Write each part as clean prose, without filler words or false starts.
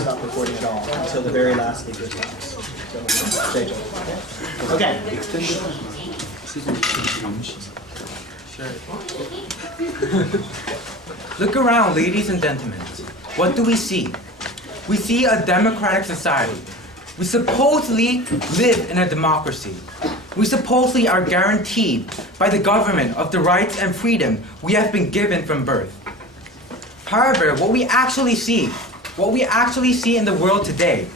stop recording at all until the very last speaker stops. So, stay tuned. Okay. Look around, ladies and gentlemen. What do we see? We see a democratic society. We supposedly live in a democracy. We supposedly are guaranteed by the government of the rights and freedom we have been given from birth. However, what we actually see in the world today,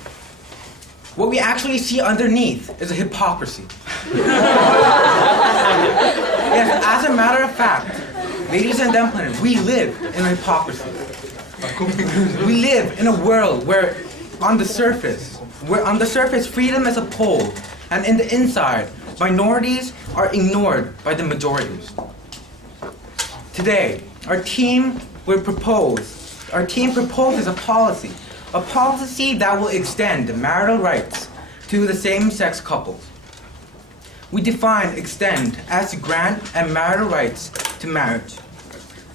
what we actually see underneath is a hypocrisy. Yes, as a matter of fact, ladies and gentlemen, we live in a hypocrisy. We live in a world where on the surface, freedom is upheld, and in the inside, minorities are ignored by the majorities. Today, our team proposes a policy that will extend marital rights to the same-sex couples. We define extend as to grant and marital rights to marriage.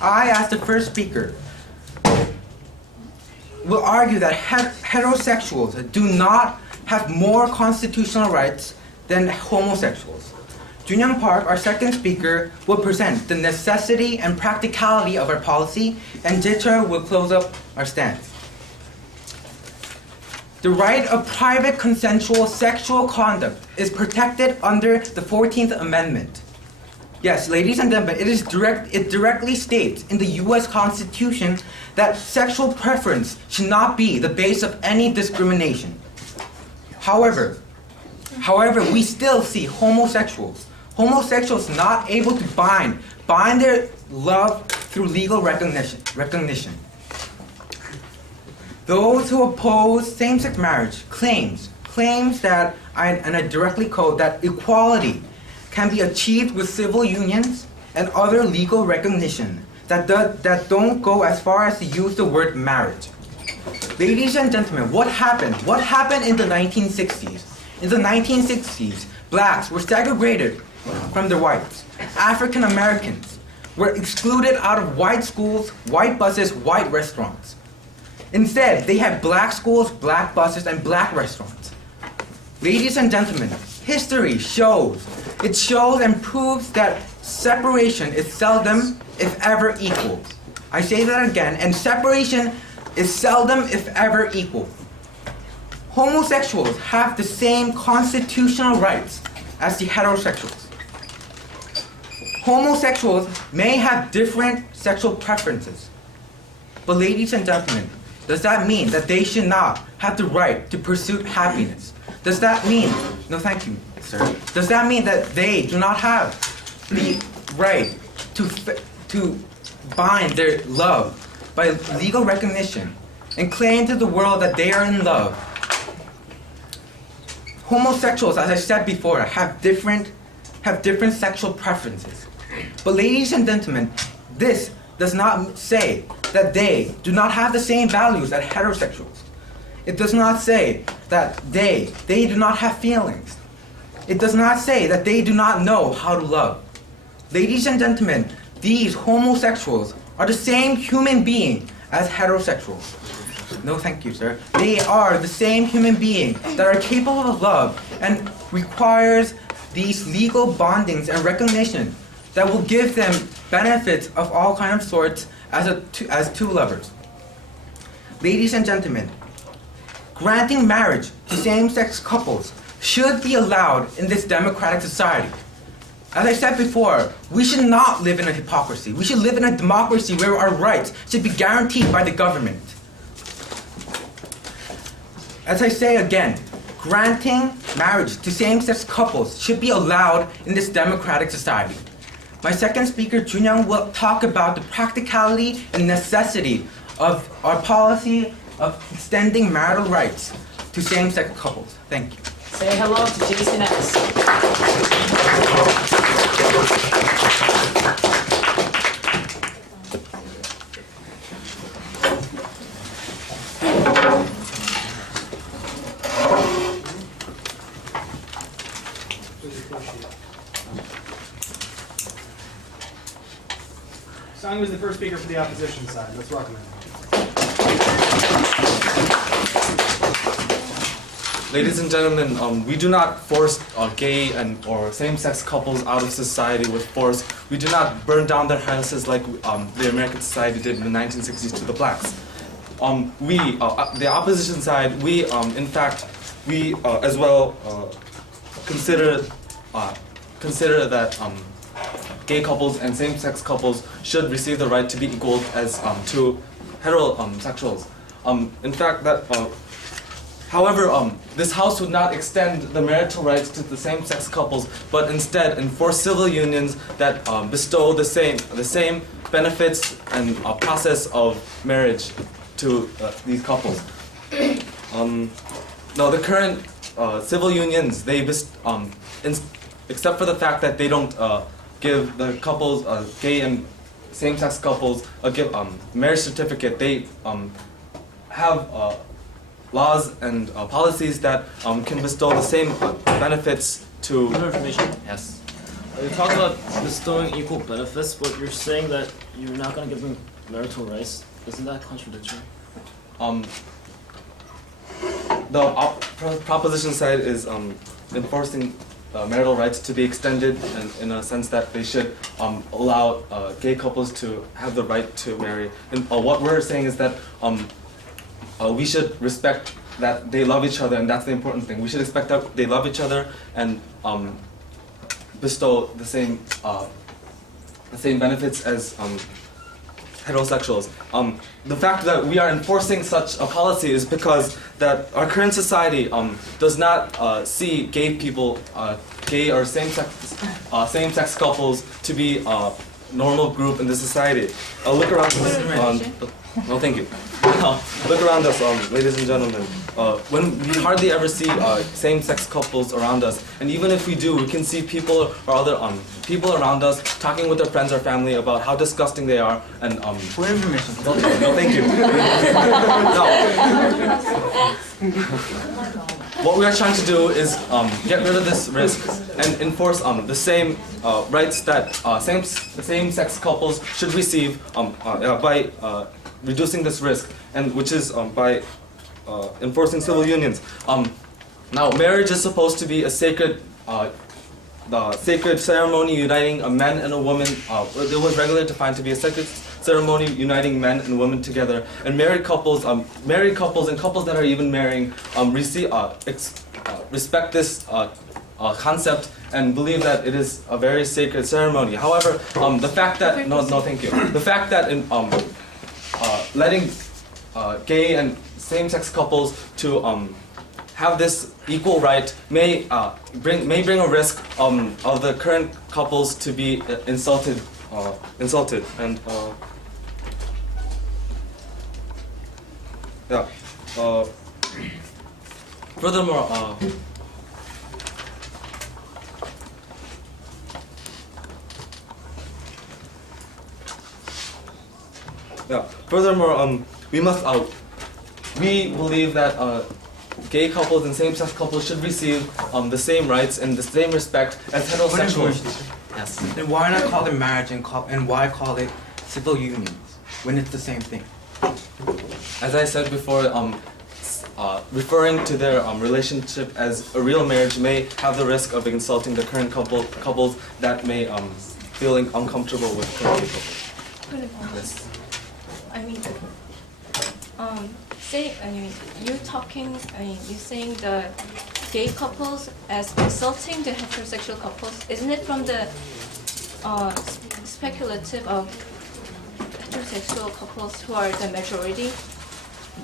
I, as the first speaker, will argue that heterosexuals do not have more constitutional rights than homosexuals. Junyoung Park, our second speaker, will present the necessity and practicality of our policy, and Jitra will close up our stance. The right of private consensual sexual conduct is protected under the 14th Amendment. Yes, ladies and gentlemen, it directly states in the U.S. Constitution that sexual preference should not be the base of any discrimination. However, we still see homosexuals not able to bind their love through legal recognition. Those who oppose same-sex marriage claims that, and I directly quote, that equality can be achieved with civil unions and other legal recognition that don't go as far as to use the word marriage. Ladies and gentlemen, what happened? What happened in the 1960s? In the 1960s, blacks were segregated from their whites. African Americans were excluded out of white schools, white buses, white restaurants. Instead, they had black schools, black buses, and black restaurants. Ladies and gentlemen, history shows and proves that separation is seldom, if ever, equal. I say that again, and separation is seldom, if ever, equal. Homosexuals have the same constitutional rights as the heterosexuals. Homosexuals may have different sexual preferences. But ladies and gentlemen, does that mean that they should not have the right to pursue happiness? Does that mean, no thank you, sir. Does that mean that they do not have the right to bind their love by legal recognition and claim to the world that they are in love? Homosexuals, as I said before, have different sexual preferences. But ladies and gentlemen, this does not say that they do not have the same values as heterosexuals. It does not say that they do not have feelings. It does not say that they do not know how to love. Ladies and gentlemen, these homosexuals are the same human being as heterosexuals. No thank you, sir. They are the same human being that are capable of love and requires these legal bondings and recognition that will give them benefits of all kinds of sorts as two lovers. Ladies and gentlemen, granting marriage to same-sex couples should be allowed in this democratic society. As I said before, we should not live in a hypocrisy. We should live in a democracy where our rights should be guaranteed by the government. As I say again, granting marriage to same-sex couples should be allowed in this democratic society. My second speaker, Junyoung, will talk about the practicality and necessity of our policy of extending marital rights to same-sex couples. Thank you. Say hello to Jason S. Sung was the first speaker for the opposition side. Let's welcome him. ladies and gentlemen, we do not force gay and or same-sex couples out of society with force. We do not burn down their houses like the American society did in the 1960s to the blacks. The opposition side, in fact, we as well consider that gay couples and same-sex couples should receive the right to be equal as to heterosexuals. In fact, however, this House would not extend the marital rights to the same-sex couples, but instead enforce civil unions that bestow the same benefits and process of marriage to these couples. Now, the current civil unions, except for the fact that they don't give the couples, gay and same-sex couples, a marriage certificate, they have laws and policies that can bestow the same benefits to. More information. Yes. You talk about bestowing equal benefits, but you're saying that you're not going to give them marital rights. Isn't that contradictory? The proposition side is enforcing marital rights to be extended in a sense that they should allow gay couples to have the right to marry. And what we're saying is that we should respect that they love each other, and that's the important thing. We should expect that they love each other and bestow the same benefits as heterosexuals. The fact that we are enforcing such a policy is because that our current society does not see gay people, gay or same-sex couples to be a normal group in the society. Look around us. No, thank you. Look around us, ladies and gentlemen. When we hardly ever see same-sex couples around us, and even if we do, we can see people or other people around us talking with their friends or family about how disgusting they are. And For information. no, thank you. No. What we are trying to do is get rid of this risk and enforce the same rights that same-sex couples should receive by reducing this risk, and which is by enforcing civil unions. Now, marriage is supposed to be a sacred ceremony uniting a man and a woman. It was regularly defined to be a sacred ceremony uniting men and women together. And married couples and couples that are even marrying respect this concept and believe that it is a very sacred ceremony. However, the fact that thank you. The fact that in letting gay and same-sex couples to have this equal right may bring a risk of the current couples to be insulted and yeah. Furthermore, we believe that gay couples and same-sex couples should receive the same rights and the same respect as heterosexuals. Yes. Then why not call it marriage and why call it civil unions when it's the same thing? As I said before, referring to their relationship as a real marriage may have the risk of insulting the current couples that may feeling uncomfortable with current couples. Yes. You're saying the gay couples as insulting the heterosexual couples. Isn't it from the speculative of heterosexual couples who are the majority?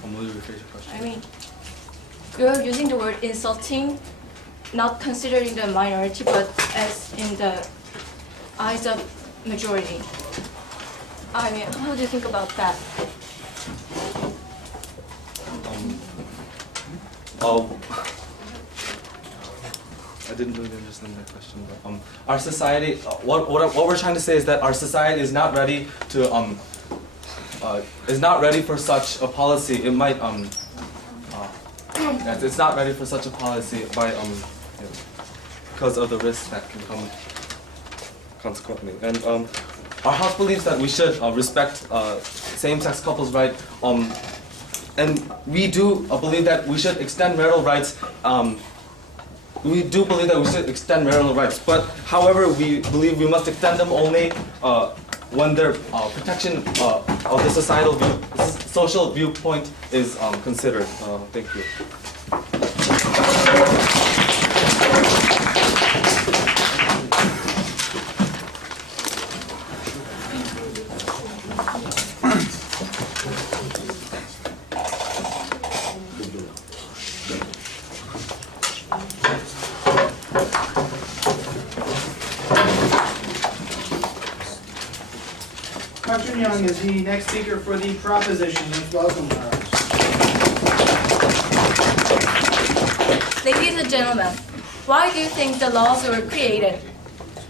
Will you rephrase your question? You're using the word insulting, not considering the minority, but as in the eyes of majority. How do you think about that? I didn't really understand that question, but our society, what we're trying to say is that our society is not ready to for such a policy. It might it's not ready for such a policy by because of the risks that can come consequently. And our house believes that we should respect same-sex couples' right and we do believe that we should extend marital rights. We do believe that we should extend marital rights, but however, we believe we must extend them only when their protection of the social viewpoint is considered. Thank you. Dr. Young is the next speaker for the proposition. Let's welcome her. Ladies and gentlemen, why do you think the laws were created?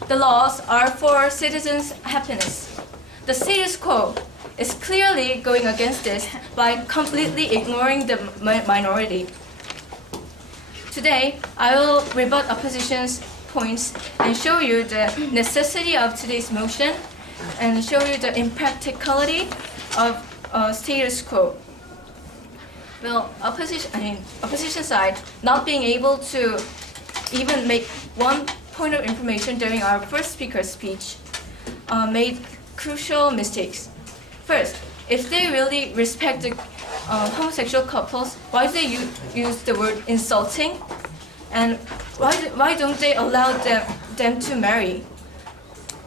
The laws are for citizens' happiness. The status quo is clearly going against this by completely ignoring the minority. Today, I will rebut opposition's points and show you the necessity of today's motion and show you the impracticality of status quo. Well, opposition side not being able to even make one point of information during our first speaker's speech made crucial mistakes. First, if they really respect the homosexual couples, why do they use the word insulting? And why don't they allow them to marry?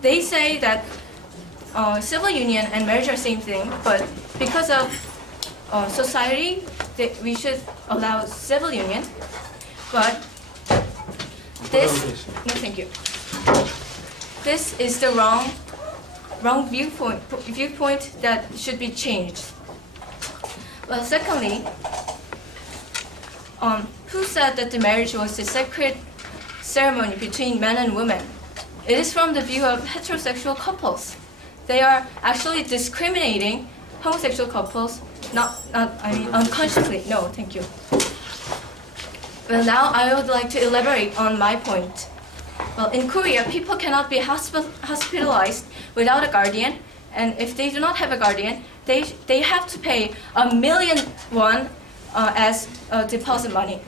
They say that civil union and marriage are same thing, but because of society, we should allow civil union. But this, no, thank you. This is the wrong viewpoint that should be changed. Well, secondly, who said that the marriage was a sacred ceremony between men and women? It is from the view of heterosexual couples. They are actually discriminating homosexual couples, unconsciously. No, thank you. Well, now I would like to elaborate on my point. Well, in Korea, people cannot be hospitalized without a guardian, and if they do not have a guardian, they have to pay 1 million won as deposit money.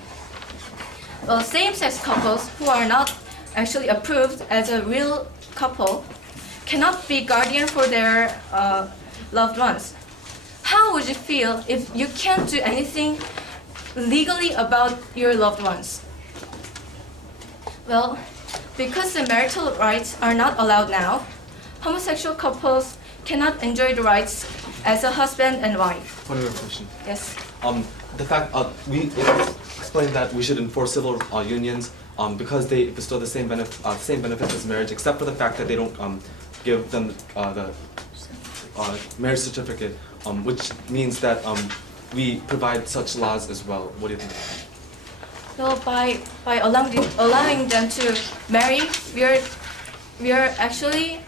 Well, same-sex couples who are not actually approved as a real couple cannot be guardian for their loved ones. How would you feel if you can't do anything legally about your loved ones? Well, because the marital rights are not allowed now, homosexual couples cannot enjoy the rights as a husband and wife. One more question. Yes. The fact we explained that we should enforce civil unions because they bestow the same benefits as marriage, except for the fact that they don't give them the marriage certificate, which means that we provide such laws as well. What do you think? So by allowing them to marry, we are actually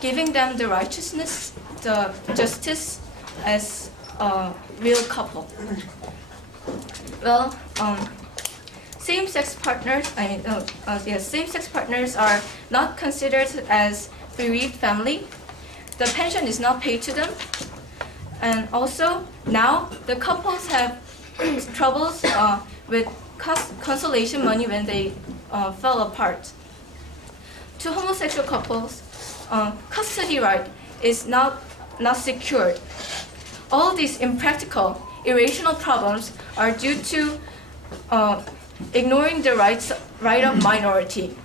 giving them the righteousness, the justice as a real couple. Well, same-sex partners, same-sex partners are not considered as bereaved family. The pension is not paid to them, and also now the couples have troubles with consolation money when they fell apart. To homosexual couples, custody right is not secured. All these impractical, irrational problems are due to ignoring the right of minority.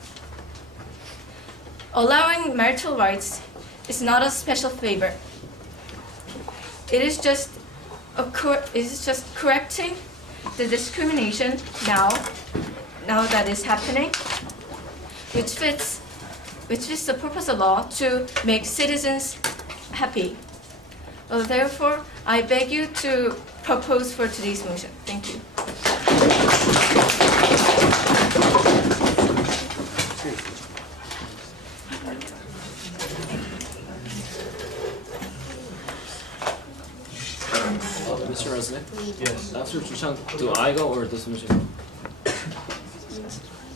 Allowing marital rights is not a special favor. It is just correcting the discrimination now that is happening, which fits the purpose of law to make citizens happy. Well, therefore, I beg you to propose for today's motion. Thank you. Mr. Reznick? Yes. After Chuchang, do I go or does Mr. go?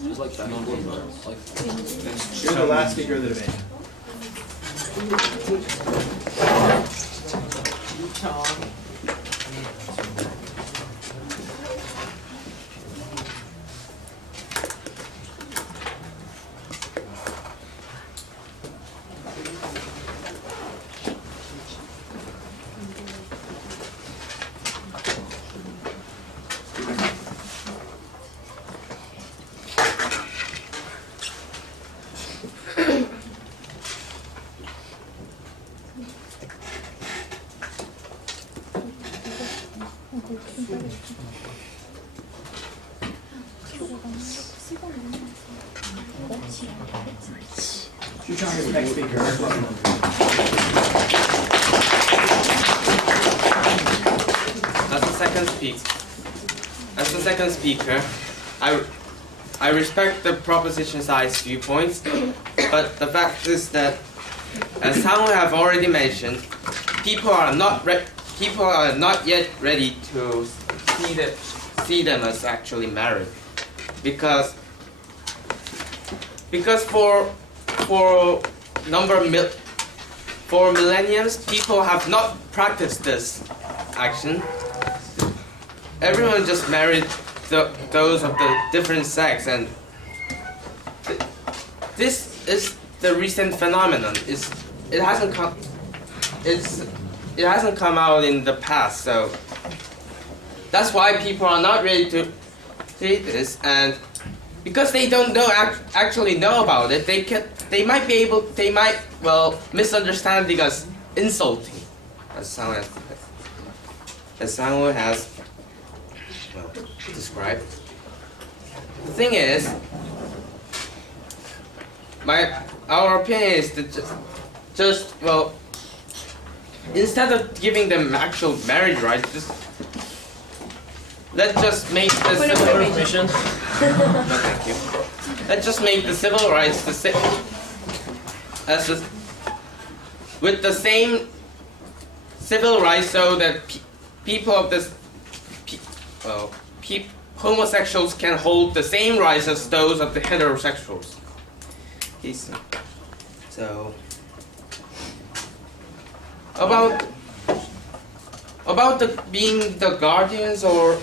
Just like that. Like, You're the last speaker of the debate. Shuchong is next speaker. As the second speaker, I respect the proposition side's viewpoints, but the fact is that, as some have already mentioned, people are not yet ready to see them as actually married, because for millenniums, people have not practiced this action. Everyone just married those of the different sex, and this is the recent phenomenon. It hasn't come out in the past, so that's why people are not ready to see this, and because they don't actually know about it, they might misunderstanding as insulting, as someone has described. The thing is, our opinion is that instead of giving them actual marriage rights, let's just make the civil Information. No, thank you. Let's just make the civil rights with the same civil rights, so that people of this homosexuals can hold the same rights as those of the heterosexuals. So about being the guardians or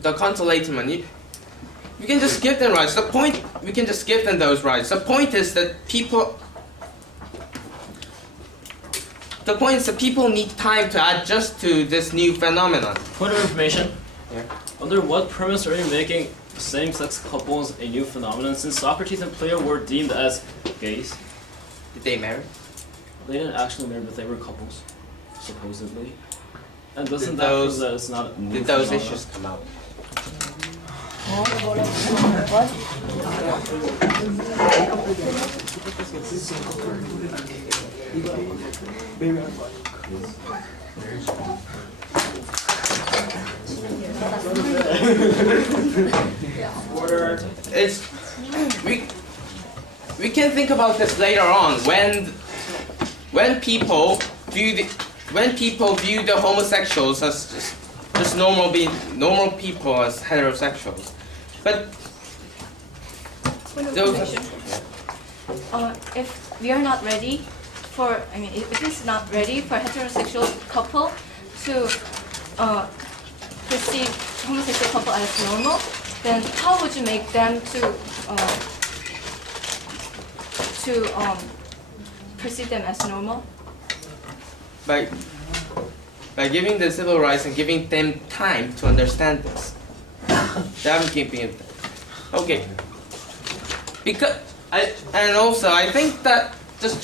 the consolatum, you can just give them rights. We can just give them those rights. The point is that people need time to adjust to this new phenomenon. Point of information. Yeah. Under what premise are you making same-sex couples a new phenomenon? Since Socrates and Plato were deemed as gays, Did they marry? they didn't actually marry, but they were couples, supposedly. And doesn't Did that those- prove that it's not a new Did those phenomenon? issues come out? Order. We can think about this later on when people view the homosexuals as just normal people as heterosexuals, but Point of those. information. If we are not ready if it's not ready for heterosexual couple to perceive homosexual couple as normal, then how would you make them to perceive them as normal? by giving them civil rights and giving them time to understand this. I'm keeping it. Okay. I think that just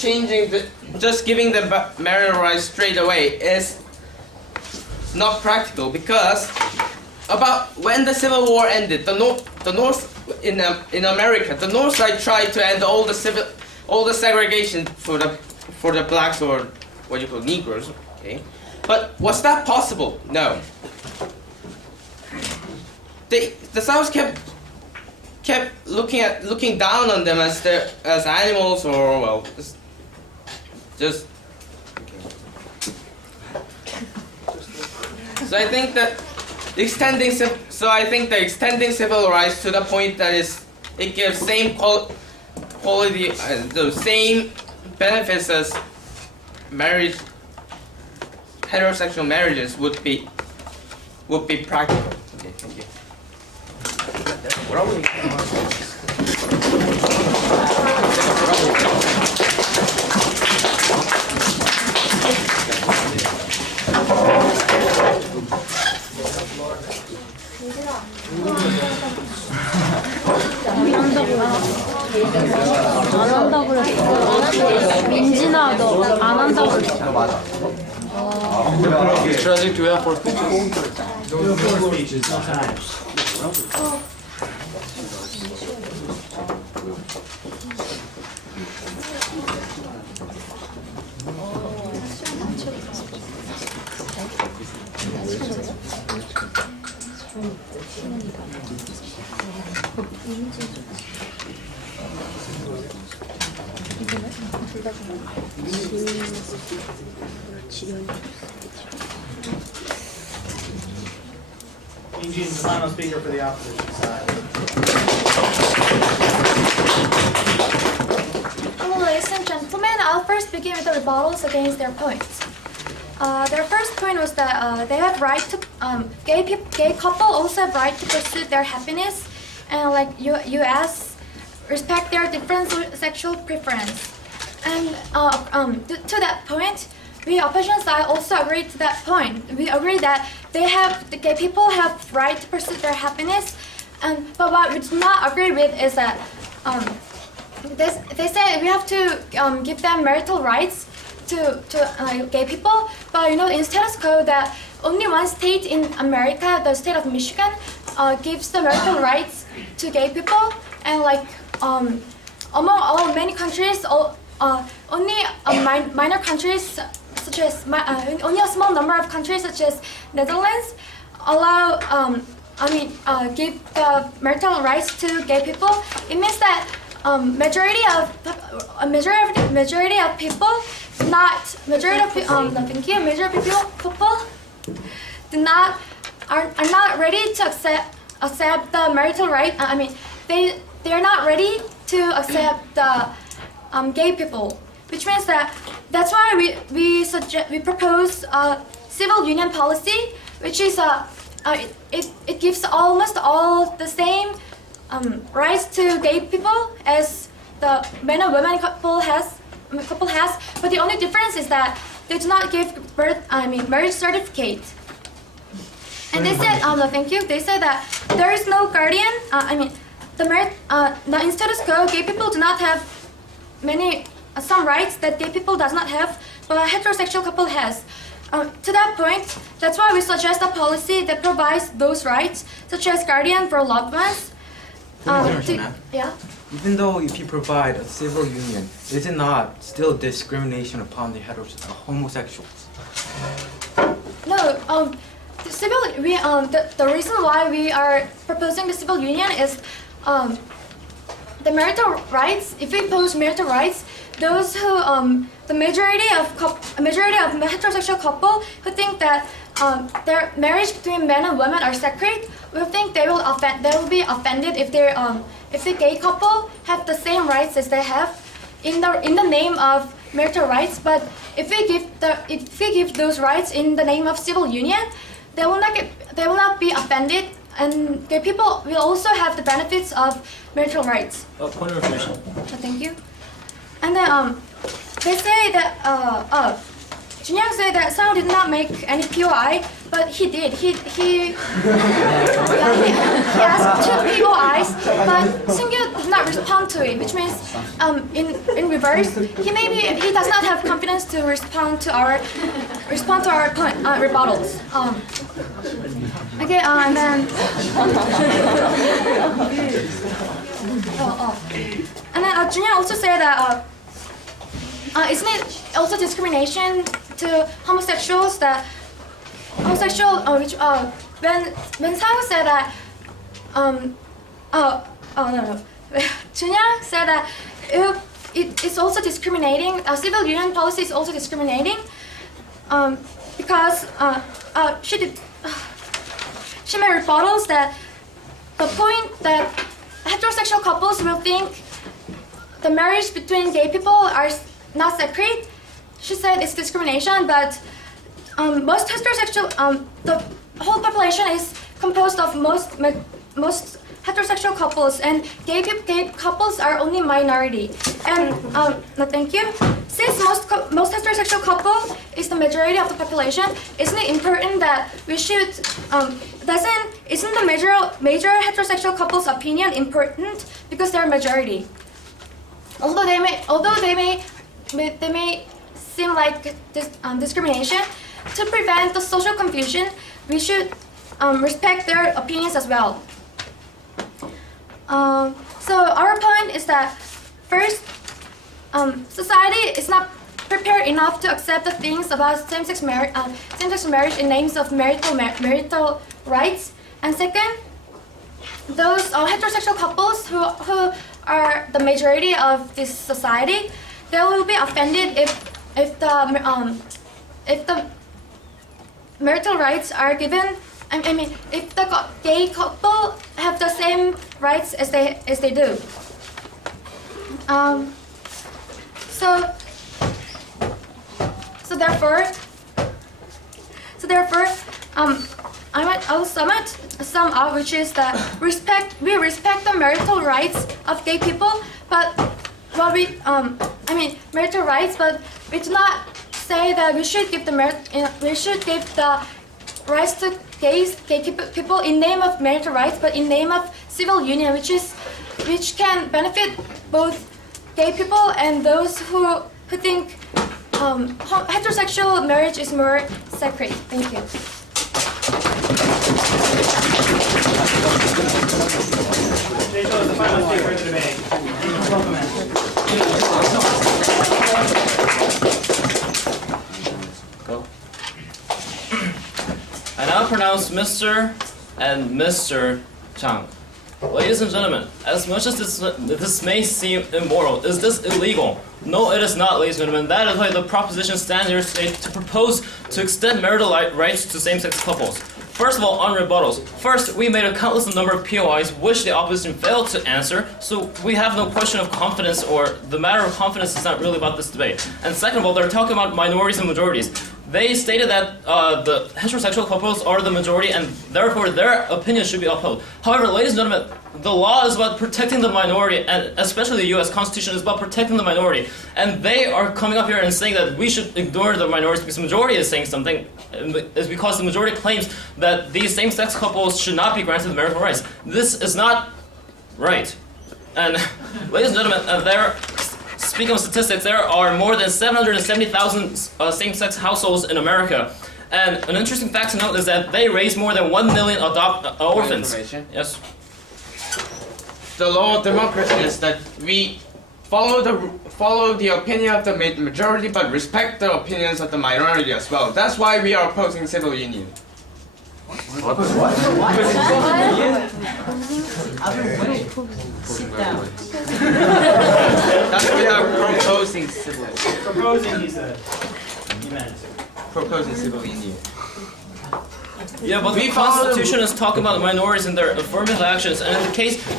giving them marital rights straight away is not practical, because about when the Civil War ended, the North in America, the North side tried to end all the segregation for the blacks, or what you call Negroes. Okay, but was that possible? No. The South kept looking down on them as animals, or just. So I think that extending civil rights to the point that it gives same quality, the same benefits as heterosexual marriages would be practical. Okay, thank you. What are we? 안 한다고 그랬어. 민진아, 너 안 한다고 그랬어. Tragic to have for speeches. Do 4 speeches. No time. Eugene's the final speaker for the opposition side. Hello, ladies and gentlemen. I'll first begin with the rebuttals against their points. Their first point was that they have right to gay couple also have right to pursue their happiness, and like U.S. respect their different sexual preference. And to that point, we opposition side also agree to that point. We agree that the gay people have right to pursue their happiness, but what we do not agree with is that they say we have to give them marital rights to gay people, but in status quo that only one state in America, the state of Michigan, gives the marital rights to gay people, and like among all many countries, only minor countries such as only a small number of countries such as Netherlands allow give the marital rights to gay people. It means that majority of people are not ready to accept the marital right. They are not ready to accept the gay people, which means that's why we propose a civil union policy, which is it gives almost all the same rights to gay people as the man and woman couple has, but the only difference is that they do not give marriage certificate. And they said, thank you. They said that there is no guardian. In status quo, gay people do not have some rights that gay people does not have, but a heterosexual couple has. To that point, that's why we suggest a policy that provides those rights, such as guardian for loved ones. Yeah. Even though if you provide a civil union, is it not still discrimination upon the homosexuals? No. The reason why we are proposing the civil union is the marital rights. If we impose marital rights, those who the majority of heterosexual couple who think that their marriage between men and women are sacred will think they will be offended if the gay couple have the same rights as they have in the name of marital rights. But if we give those rights in the name of civil union, they will not be offended, and gay people will also have the benefits of marital rights. Point of information. Thank you. And then they say that Junyoung said that Sang did not make any POI, but he did. He asked 2 POIs, but Sungyu did not respond to it, which means in reverse, he does not have confidence to respond to our point, rebuttals. Okay, and then and then Junyoung also said that isn't it also discrimination to homosexuals that when Sang said that Junyoung said that it's also discriminating. Civil union policy is also discriminating because she made rebuttals that the point that heterosexual couples will think the marriage between gay people are not sacred. She said it's discrimination, but most heterosexual, the whole population is composed of most heterosexual couples, and gay couples are only minority. And no, thank you. Since most heterosexual couple is the majority of the population, isn't it important that we should isn't the major heterosexual couple's opinion important because they're majority? Although they may seem like discrimination, to prevent the social confusion, we should respect their opinions as well. So our point is that first, society is not prepared enough to accept the things about same-sex marriage in names of marital rights. And second, those heterosexual couples who are the majority of this society, they will be offended if the marital rights are given. I mean, if the gay couple have the same rights as they do. So therefore, I will sum up, which is that we respect the marital rights of gay people, but marital rights, but we do not say that we should give the rights to gay people in name of marital rights, but in name of civil union, which can benefit both gay people and those who think heterosexual marriage is more sacred. Thank you. Rachel is the final speaker in the debate. Welcome in. Go. I now pronounce Mr. and Mr. Chang. Ladies and gentlemen, as much as this may seem immoral, is this illegal? No, it is not, ladies and gentlemen. That is why the proposition stands here today to propose to extend marital rights to same-sex couples. First of all, on rebuttals. First, we made a countless number of POIs which the opposition failed to answer, so we have no question of confidence, or the matter of confidence is not really about this debate. And second of all, they're talking about minorities and majorities. They stated that the heterosexual couples are the majority and therefore their opinion should be upheld. However, ladies and gentlemen, the law is about protecting the minority, and especially the US Constitution is about protecting the minority. And they are coming up here and saying that we should ignore the minorities because the majority is saying something. It's because the majority claims that these same-sex couples should not be granted marital rights. This is not right. And ladies and gentlemen, speaking of statistics, there are more than 770,000 same-sex households in America. And an interesting fact to note is that they raise more than 1 million orphans. Yes. The law of democracy is that we follow the opinion of the majority, but respect the opinions of the minority as well. That's why we are opposing civil union. What? Sit down. That's why we are proposing civil. Proposing, he said. He meant. Proposing civil union. Yeah, but the Constitution is talking about the minorities and their affirmative actions. And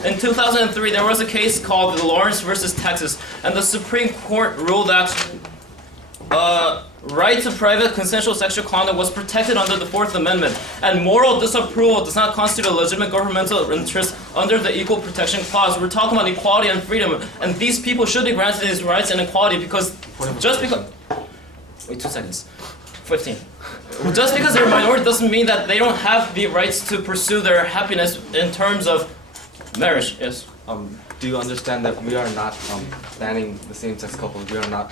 in 2003, there was a case called the Lawrence versus Texas, and the Supreme Court ruled that right to private consensual sexual conduct was protected under the Fourth Amendment, and moral disapproval does not constitute a legitimate governmental interest under the Equal Protection Clause. We're talking about equality and freedom, and these people should be granted these rights and equality because just because. Wait 2 seconds. 15. Just because they're a minority doesn't mean that they don't have the rights to pursue their happiness in terms of marriage. Yes. Do you understand that we are not banning the same-sex couples? We are not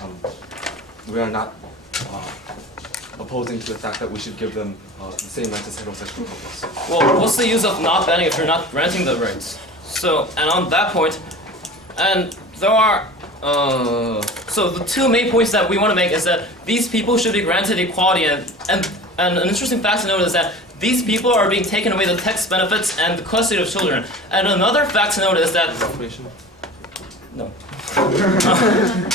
opposing to the fact that we should give them the same rights as heterosexual couples. Well, what's the use of not banning if you're not granting the rights? So, and on that point, and there are. So the two main points that we want to make is that these people should be granted equality, and an interesting fact to note is that these people are being taken away the tax benefits and the custody of children. And another fact to note is that no.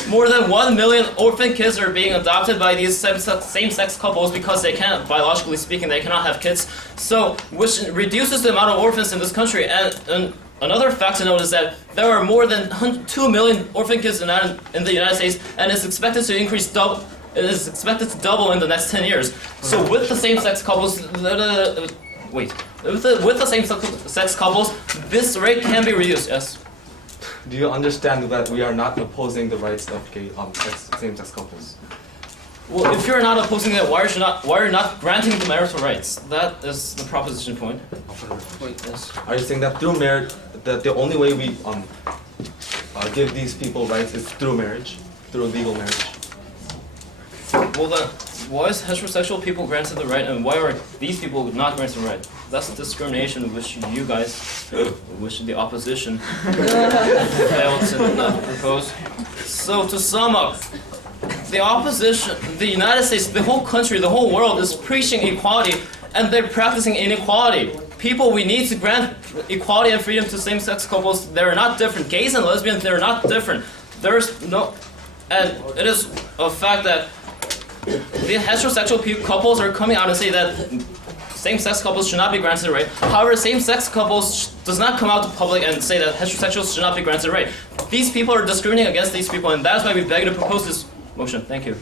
More than 1 million orphan kids are being adopted by these same-sex couples because they can't, biologically speaking, they cannot have kids. So, which reduces the amount of orphans in this country. And another fact to note is that there are more than 2 million orphan kids in the United States, and it's expected to increase double. It is expected to double in the next 10 years. So, with the same-sex couples, with the same-sex couples, this rate can be reduced. Yes. Do you understand that we are not opposing the rights of gay same-sex couples? Well, if you're not opposing it, why are you not granting the marital rights? That is the proposition point. Wait, yes. Are you saying that through marriage, that the only way we give these people rights is through marriage, through legal marriage? Well, then. why is heterosexual people granted the right, and why are these people not granted the right? That's discrimination which you guys, which the opposition failed to propose. So to sum up, the opposition, the United States, the whole country, the whole world is preaching equality, and they're practicing inequality. People, we need to grant equality and freedom to same-sex couples. They're not different. Gays and lesbians, they're not different. There's no, and it is a fact that the heterosexual couples are coming out and say that same-sex couples should not be granted the right. However, same-sex couples does not come out to public and say that heterosexuals should not be granted the right. These people are discriminating against these people, and that's why we beg to propose this motion. Thank you.